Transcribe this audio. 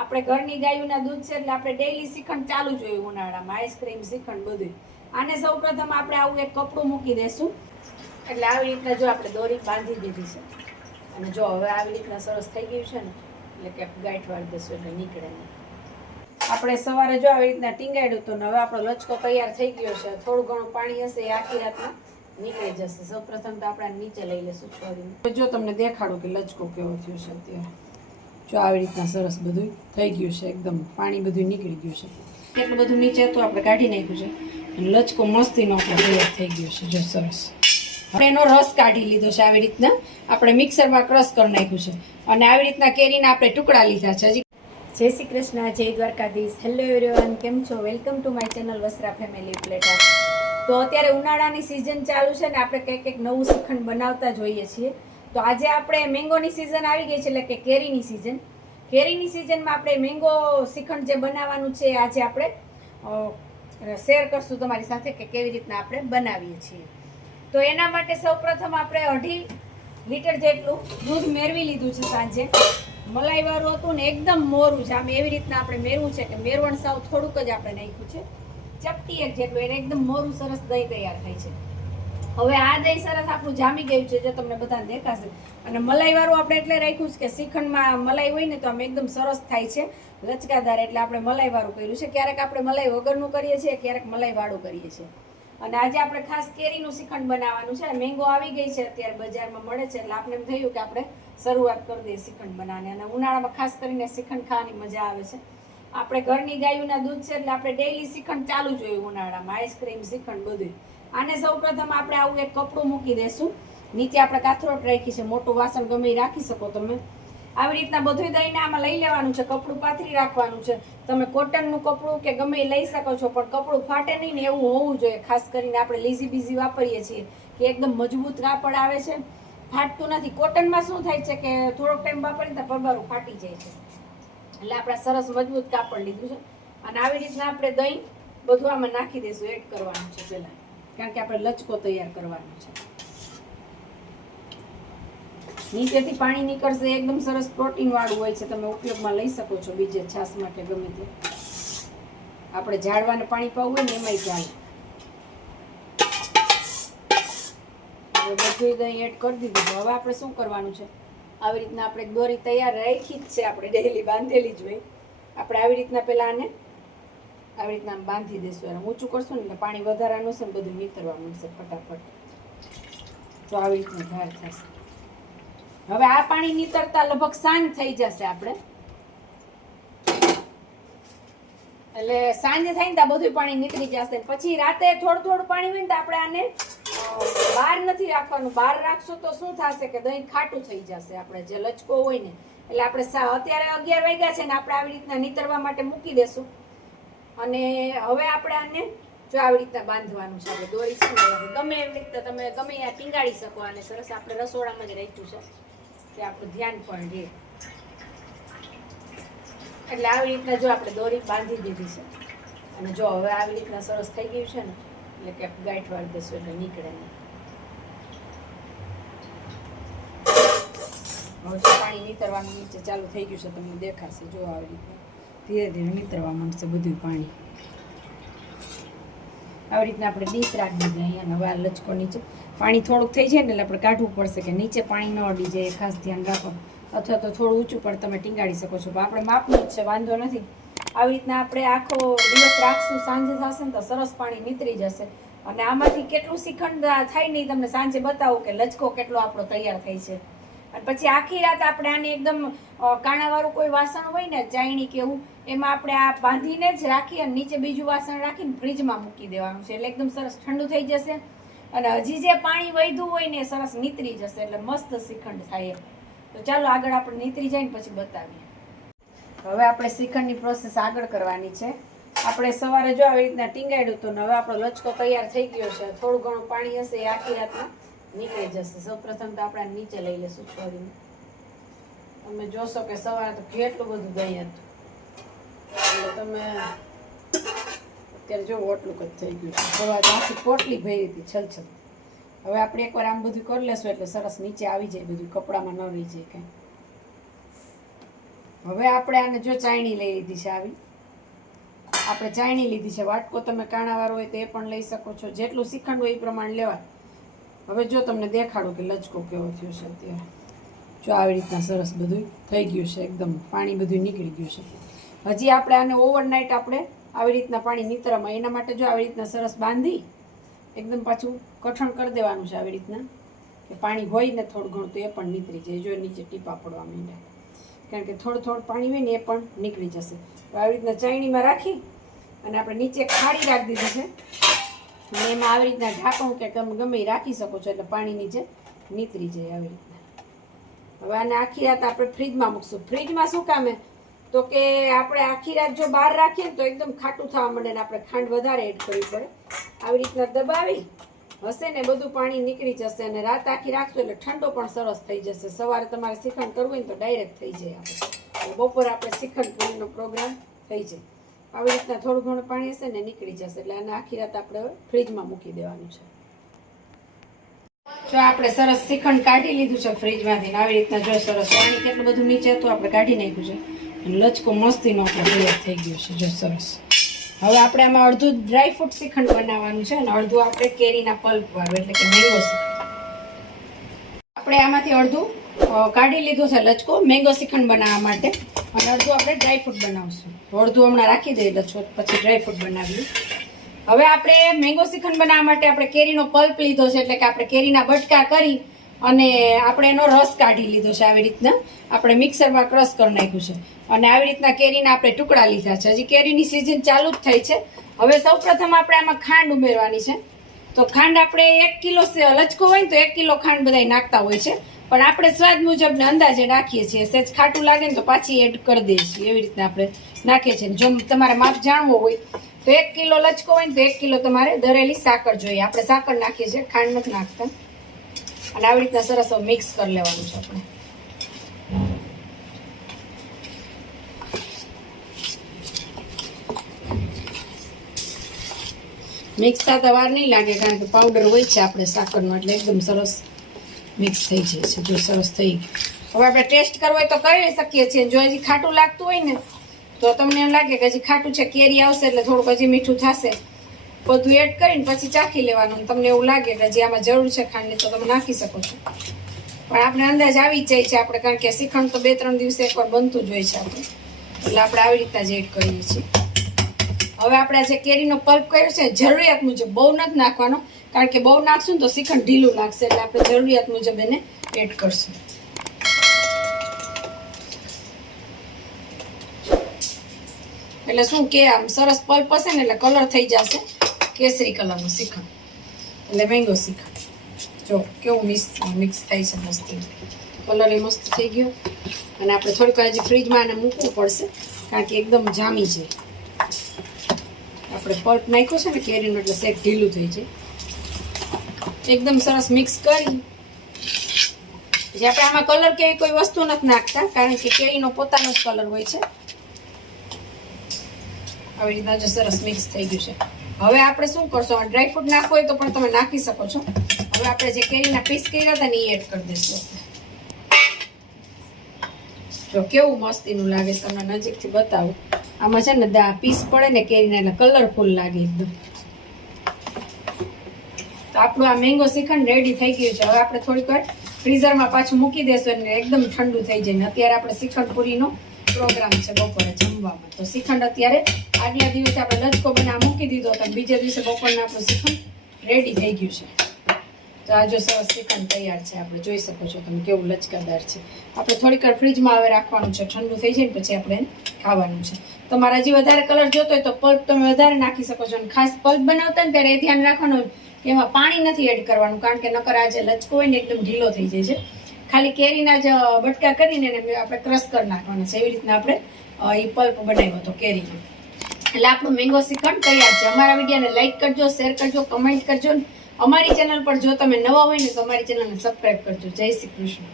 આપણે ઘરની ગાયોના દૂધ છે એટલે આપણે ડેઈલી શ્રીખંડ ચાલુ જ હોય ઉનાળામાં, આઈસ્ક્રીમ શ્રીખંડ બધું. આને સૌપ્રથમ આપણે આવું એક કપડું મૂકી દેશું એટલે આવી રીતના જો આપણે દોરી બાંધી દીધી છે અને જો હવે આવી રીતના સરસ થઈ ગયું છે ને એટલે કે ગાંઠ વાળી દેશું એટલે નીકળે નહીં. આપણે સવારે જો આવી રીતના ટીંગાડ્યું તો હવે આપણો લચકો તૈયાર થઈ ગયો છે. થોડું ઘણું પાણી હશે એ આખી રાતમાં નીકળી જશે. સૌપ્રથમ તો આપણે નીચે લઈ લેશું છોડીને. જો તમને દેખાડું કે લચકો કેવો થયો છે અત્યારે. જો આવી રીતના સરસ બધું થઈ ગયું છે, એકદમ પાણી બધું નીકળી ગયું છે. એટલું બધું નીચે તો આપણે કાઢી નાખ્યું છે અને લચકો મસ્તીનો આપણે તૈયાર થઈ ગયો છે. જો સરસ આપણે એનો રસ કાઢી લીધો છે. આવી રીતના આપણે મિક્સરમાં ક્રશ કરી નાખ્યું છે અને આવી રીતના કેરીના આપણે ટુકડા લીધા છે. હજી જય શ્રી કૃષ્ણ, જય દ્વારકાધીશ. હેલો એવરીવન, કેમ છો? Welcome to my channel Vasra family platter. તો અત્યારે ઉનાળાની સિઝન ચાલુ છે ને આપણે કંઈક નવું શ્રીખંડ બનાવતા જોઈએ છીએ. તો આજે આપણે મેંગોની સિઝન આવી ગઈ છે એટલે કે કેરીની સિઝન. કેરીની સિઝનમાં આપણે મેંગો શ્રીખંડ જે બનાવવાનું છે આજે આપણે શેર કરશું તમારી સાથે કે કેવી રીતના આપણે બનાવીએ છીએ. તો એના માટે સૌપ્રથમ આપણે 2.5 લીટર જેટલું દૂધ મેળવી લીધું છે સાંજે. મલાઈવાળું હતું ને એકદમ મોરું છે. આમ એવી રીતના આપણે મેળવું છે કે મેરવણ સાવ થોડુંક જ આપણે નાખ્યું છે, ચપટી એક જેટલું, એને એકદમ મોરું સરસ દહીં તૈયાર થાય છે. હવે આ દહીં સરસ આપણું જામી ગયું છે, જે તમને બધાને દેખાશે. અને મલાઈવાળું આપણે એટલે રાખ્યું છે કે શ્રીખંડમાં મલાઈ હોય ને તો આમ એકદમ સરસ થાય છે, લચકાદાર, એટલે આપણે મલાઈવાળું કર્યું છે. ક્યારેક આપણે મલાઈ વગરનું કરીએ છીએ, ક્યારેક મલાઈવાળું કરીએ છીએ. અને આજે આપણે ખાસ કેરીનું શ્રીખંડ બનાવવાનું છે. મેંગો આવી ગઈ છે, અત્યારે બજારમાં મળે છે એટલે આપણે એમ થયું કે આપણે શરૂઆત કરી દઈએ શ્રીખંડ બનાવવાની. અને ઉનાળામાં ખાસ કરીને શ્રીખંડ ખાવાની મજા આવે છે. આપણે ઘરની ગાયોના દૂધ છે એટલે આપણે ડેઈલી શ્રીખંડ ચાલુ જ હોય ઉનાળામાં, આઈસ્ક્રીમ શ્રીખંડ બધું. આને સૌપ્રથમ આપણે આવું એક કપડું મૂકી દેશું. નીચે આપણે કાથરોટ રાખી છે, મોટું વાસણ ગમે એ રાખી શકો તમે. આવી રીતના બધું દઈને આમાં લઈ લેવાનું છે, કપડું પાથરી રાખવાનું છે. તમે કોટનનું કપડું કે ગમે એ લઈ શકો છો, પણ કપડું ફાટે નહીં ને એવું હોવું જોઈએ. ખાસ કરીને આપણે લીઝી બીઝી વાપરીએ છીએ કે એકદમ મજબૂત કાપડ આવે છે, ફાટતું નથી. કોટનમાં શું થાય છે કે થોડોક ટાઈમ વાપરીને તો પરબારું ફાટી જાય છે. એટલે આપણે સરસ મજબૂત કાપડ લીધું છે અને આવી રીતના આપણે દહીં બધું આમાં નાખી દઈશું, એડ કરવાનું છે પહેલાં, કારણ કે આપણે લચકો તૈયાર કરવાનો છે. નીચેથી પાણી નીકળશે, એકદમ સરસ પ્રોટીન વાળું હોય છે, તમે ઉપયોગમાં લઈ શકો છો બીજે છાશમાં કે ગમે તે. આપણે ઝાડવાને પાણી પાવું હોય ને એમાંય ચાલે. બધું દહીં એડ કરી દીધું. હવે આપણે શું કરવાનું છે, આવી રીતના આપણે દોરી તૈયાર રાખી જ છે, આપણે ડેઈલી બાંધેલી જ હોય. આપણે આવી રીતના પહેલાં આને આવી રીતના બાંધી દઈશું. અને ઊંચું કરશું ને એટલે પાણી વધારાનું છે ને બધું નીતરવા મળશે ફટાફટ. તો આવી રીતના ધાર થશે. હવે આ પાણી નીતરતા લગભગ સાંજ થઈ જશે આપણે, એટલે સાંજ થાય ને તો બધું પાણી નીકળી જશે. પછી રાતે થોડું થોડું પાણી હોય ને તો આપણે આને બહાર નથી રાખવાનું. બહાર રાખશું તો શું થશે કે દહીં ખાટું થઈ જશે. આપણે જે લચકો હોય ને એટલે આપણે અત્યારે 11 વાગ્યા છે ને આપણે આવી રીતના નીતરવા માટે મૂકી દેશું. અને હવે આપણે આને જો આવી રીતના બાંધવાનું છે. આપણે દોરી છે ગમે એવી રીતના તમે ગમે ત્યાં ટીંગાડી શકો. આને સરસ આપણે રસોડામાં જ રાખ્યું છે કે આપણું ધ્યાન પણ રહે. એટલે આવી રીતના જો આપણે દોરી બાંધી દીધી છે અને જો હવે આવી રીતના સરસ થઈ ગયું છે ને એટલે કે ગાંઠ વાળી દેશું એટલે નીકળે નહીં. હવે પાણી નીતરવાનું નીચે ચાલુ થઈ ગયું છે, તમને દેખાશે. જો આવી રીતના ધીરે ધીરે નીતરવા માંડશે બધું પાણી. આવી રીતના આપણે ડીશ રાખી દીધી અહીંયા. હવે આ લચકો નીચે પાણી થોડુંક થઈ જાય ને એટલે આપણે કાઢવું પડશે કે નીચે પાણી ન અડી જાય, ખાસ ધ્યાન રાખો. અથવા તો થોડું ઊંચું પણ તમે ટીંગાડી શકો છો, પણ આપણે માપનું જ છે, વાંધો નથી. આવી રીતના આપણે આખો દિવસ રાખશું, સાંજે થશે ને તો સરસ પાણી નીતરી જશે. અને આમાંથી કેટલું શ્રીખંડ થાય નહીં તમને સાંજે બતાવું કે લચકો કેટલો આપણો તૈયાર થાય છે. અને પછી આખી રાત આપણે આને એકદમ કાણાવાળું કોઈ વાસણ હોય ને, ચાયણી કે એવું, એમાં આપણે આ બાંધીને જ રાખી અને નીચે બીજું વાસણ રાખીને ફ્રીજમાં મૂકી દેવાનું છે. એટલે એકદમ સરસ ઠંડુ થઈ જશે અને હજી જે પાણી વધ્યું હોય ને સરસ નીતરી જશે, એટલે મસ્ત શ્રીખંડ થાય. તો ચાલો આગળ આપણે નીતરી જાય ને પછી બતાવીએ. હવે આપણે શ્રીખંડની પ્રોસેસ આગળ કરવાની છે. આપણે સવારે જો આવી રીતના ટીંગાડ્યું તો હવે આપણો લચકો તૈયાર થઈ ગયો છે. થોડું ઘણું પાણી હશે એ આખી રાતમાં નીકળી જશે. સૌપ્રથમ તો આપણે નીચે લઈ લેશું છોડીને. તમે જોશો કે સવારે તો કેટલું બધું દહીં હતું, એટલે તમે અત્યારે જો ઓટલું જ થઈ ગયું છે. સવારે આખી પોટલી ભરી હતી છલછલ. હવે આપણે એકવાર આમ બધું કરી લેશું એટલે સરસ નીચે આવી જાય, બધું કપડામાં ન રહી જાય કંઈ. હવે આપણે આને જો ચાયણી લઈ લીધી છે આવી, આપણે ચાયણી લીધી છે. વાટકો તમે કાણાવાળો હોય તો એ પણ લઈ શકો છો, જેટલું શ્રીખંડ હોય એ પ્રમાણે લેવાય. હવે જો તમને દેખાડું કે લચકો કેવો થયો છે અત્યારે. જો આવી રીતના સરસ બધું થઈ ગયું છે, એકદમ પાણી બધું નીકળી ગયું છે. હજી આપણે આને ઓવરનાઇટ આપણે આવી રીતના પાણી નીતરામાં, એના માટે જો આવી રીતના સરસ બાંધી એકદમ પાછું કઠણ કરી દેવાનું છે આવી રીતના, કે પાણી હોય ને થોડું ઘણું તો એ પણ નીતરી જાય. જો નીચે ટીપા પડવા માંડ્યા, કારણ કે થોડું પાણી હોય ને એ પણ નીકળી જશે. તો આવી રીતના ચાયણીમાં રાખી અને આપણે નીચે ખાડી રાખી દીધી છે, અને એમાં આવી રીતના ઢાંકણું કે તમે ગમે એ રાખી શકો છો, એટલે પાણી નીચે નીતરી જાય આવી રીતના. હવે આને આખી રાત આપણે ફ્રીજમાં મૂકશું. ફ્રીજમાં શું કામે, તો કે આપણે આખી રાત જો બહાર રાખીએ ને તો એકદમ ખાટું થવા માંડે ને આપણે ખાંડ વધારે એડ કરવી પડે. આવી રીતના દબાવી હશે ને બધું પાણી નીકળી જશે, અને રાત આખી રાખશો એટલે ઠંડો પણ સરસ થઈ જશે. સવારે તમારે શ્રીખંડ કરવું હોય ને તો ડાયરેક્ટ થઈ જાય. આપણે બપોરે આપણે શ્રીખંડ પૂરીનો પ્રોગ્રામ થઈ જાય. આવી રીતના થોડું ઘણું પાણી હશે ને નીકળી જશે, એટલે આને આખી રાત આપણે ફ્રીજમાં મૂકી દેવાનું છે. જો આપણે સરસ શ્રીખંડ કાઢી લીધું છે ફ્રીજમાંથી, આવી રીતના જો સરસ પાણી કેટલું બધું નીચે હતું આપણે કાઢી નાખ્યું છે, અને લચકો મસ્તીનો આપણે તૈયાર થઈ ગયો છે. જો સરસ. હવે આપણે આમાં અડધું ડ્રાયફ્રૂટ શ્રીખંડ બનાવવાનું છે અને અડધું આપણે કેરીના પલ્પ વાળું એટલે કે મેંગો શ્રીખંડ. આપણે આમાંથી અડધું કાઢી લીધું છે લચકો મેંગો શ્રીખંડ બનાવવા માટે, અને અડધું આપણે ડ્રાયફ્રૂટ બનાવશું. અડધું હમણાં રાખી દઈએ લચકો, પછી ડ્રાયફ્રૂટ બનાવીએ. હવે આપણે મેંગો શ્રીખંડ બનાવવા માટે આપણે કેરીનો પલ્પ લીધો છે, એટલે કે આપણે કેરીના બટકા કરી અને આપણે એનો રસ કાઢી લીધો છે. આવી રીતના આપણે મિક્સરમાં ક્રશ કરી નાખ્યું છે, અને આવી રીતના કેરીના આપણે ટુકડા લીધા છે. હજી કેરીની સિઝન ચાલુ જ થઈ છે. હવે સૌપ્રથમ આપણે આમાં ખાંડ ઉમેરવાની છે. તો ખાંડ આપણે 1 કિલો લચકો હોય ને તો 1 કિલો ખાંડ બધા નાખતા હોય છે, પણ આપણે સ્વાદ મુજબ ને અંદાજે નાખીએ છીએ. સહેજ ખાટું લાગે ને તો પાછી એડ કરી દઈએ છીએ. એવી રીતના આપણે નાખીએ છીએ. જો તમારે માપ જાણવો હોય તો 1 કિલો લચકો હોય ને તો 1 કિલો તમારે દરેલી સાકર જોઈએ. આપણે સાકર નાખીએ છીએ, ખાંડ નથી નાખતા. અને આવી રીતના સરસ મિક્સ કરી લેવાનું છે આપણે. મિક્સ થતા વાર નહીં લાગે, કારણ કે પાવડર હોય છે આપણે સાકરનો, એટલે એકદમ સરસ મિક્સ થઈ જાય છે. જો સરસ થઈ ગયું. હવે આપણે ટેસ્ટ કરવો હોય તો કરી શકીએ છીએ. જો હજી ખાટું લાગતું હોય ને તો તમને એમ લાગે કે હજી ખાટું છે, કેરી આવશે એટલે થોડુંક હજી મીઠું થશે, બધું એડ કરીને પછી ચાખી લેવાનું. તમને એવું લાગે કે હજી આમાં જરૂર છે ખાંડની તો તમે નાખી શકો છો, પણ આપણે અંદાજ આવી જ જાય છે આપણે, કારણ કે શ્રીખંડ તો 2-3 દિવસે એકવાર બનતું જ હોય છે આપણે, એટલે આપણે આવી રીતના જ એડ કરીએ છીએ. હવે આપણે જે કેરીનો પલ્પ કર્યો છે જરૂરિયાત મુજબ, બહુ નથી નાખવાનો, કારણ કે બહુ નાખશું ને તો શ્રીખંડ ઢીલું લાગશે, એટલે આપણે જરૂરિયાત મુજબ એને એડ કરશું. એટલે શું કે આમ સરસ પલ્પ હશે ને એટલે કલર થઈ જશે કેસરી કલરનો શ્રીખંડ, એટલે મેંગો શ્રીખંડ. જો કેવું મિક્સ થાય છે મસ્ત, કલર એ મસ્ત થઈ ગયો. અને આપણે થોડીક વાર હજી ફ્રીજમાં આને મૂકવું પડશે, કારણ કે એકદમ જામી જાય. આપણે પલ્પ નાખ્યો છે ને કેરીનો, એટલે શેક ઢીલું થઈ જાય. એકદમ સરસ મિક્સ કરી જે આપણે આમાં કલર કે કોઈ વસ્તુ નથી નાખતા, કારણ કે કેરીનો પોતાનો જ કલર હોય છે. આવી રીતના જો સરસ મિક્સ થઈ ગયું છે. હવે આપણે શું કરશું, ડ્રાયફ્રૂટ નાખવું હોય તો પણ તમે નાખી શકો છો. હવે આપણે જે કેરીના પીસ કર્યા હતા ને એ એડ કરી દઈશું. જો કેવું મસ્તીનું લાગે છે, તમને નજીકથી બતાવું. આમાં છે ને પીસ પડે ને કેરીના એટલે કલરફુલ લાગે એકદમ. તો આપણું આ મેંગો શ્રીખંડ રેડી થઈ ગયું છે. હવે આપણે થોડીક વાર ફ્રીઝરમાં પાછું મૂકી દેશું એટલે એકદમ ઠંડુ થઈ જાય. અત્યારે આપણે શ્રીખંડ પૂરીનો પ્રોગ્રામ છે બપોરે જમવામાં. તો શ્રીખંડ અત્યારે આગલા દિવસે આપણે લચકો બનાવવા મૂકી દીધો હતો, બીજા દિવસે બપોરના આપણું શ્રીખંડ રેડી થઈ ગયું છે. તો આ જો સરસ શ્રીખંડ તૈયાર છે. આપણે જોઈ શકો છો તમે કેવું લચકાદાર છે. આપણે થોડીક વાર ફ્રીજમાં હવે રાખવાનું છે, ઠંડુ થઈ જાય ને પછી આપણે ખાવાનું છે. તમારે હજી વધારે કલર જોતો હોય તો પલ્પ તમે વધારે નાખી શકો છો. અને ખાસ પલ્પ બનાવતા ને ત્યારે એ ધ્યાન રાખવાનું એમાં પાણી નથી એડ કરવાનું, કારણ કે નકર આ જે લચકો હોય ને એકદમ ઢીલો થઈ જાય છે. ખાલી કેરીના જ બટકા કરીને આપણે ક્રશ કરી નાખવાના છે. એવી રીતના આપણે એ પલ્પ બનાવ્યો હતો કેરીનો. એટલે આપણું મેંગો શ્રીખંડ તૈયાર છે. અમારા વિડીયોને લાઈક કરજો, શેર કરજો, કમેન્ટ કરજો. અમારી ચેનલ પર જો તમે નવા હોય ને તો અમારી ચેનલને સબસ્ક્રાઈબ કરજો. જય શ્રી કૃષ્ણ.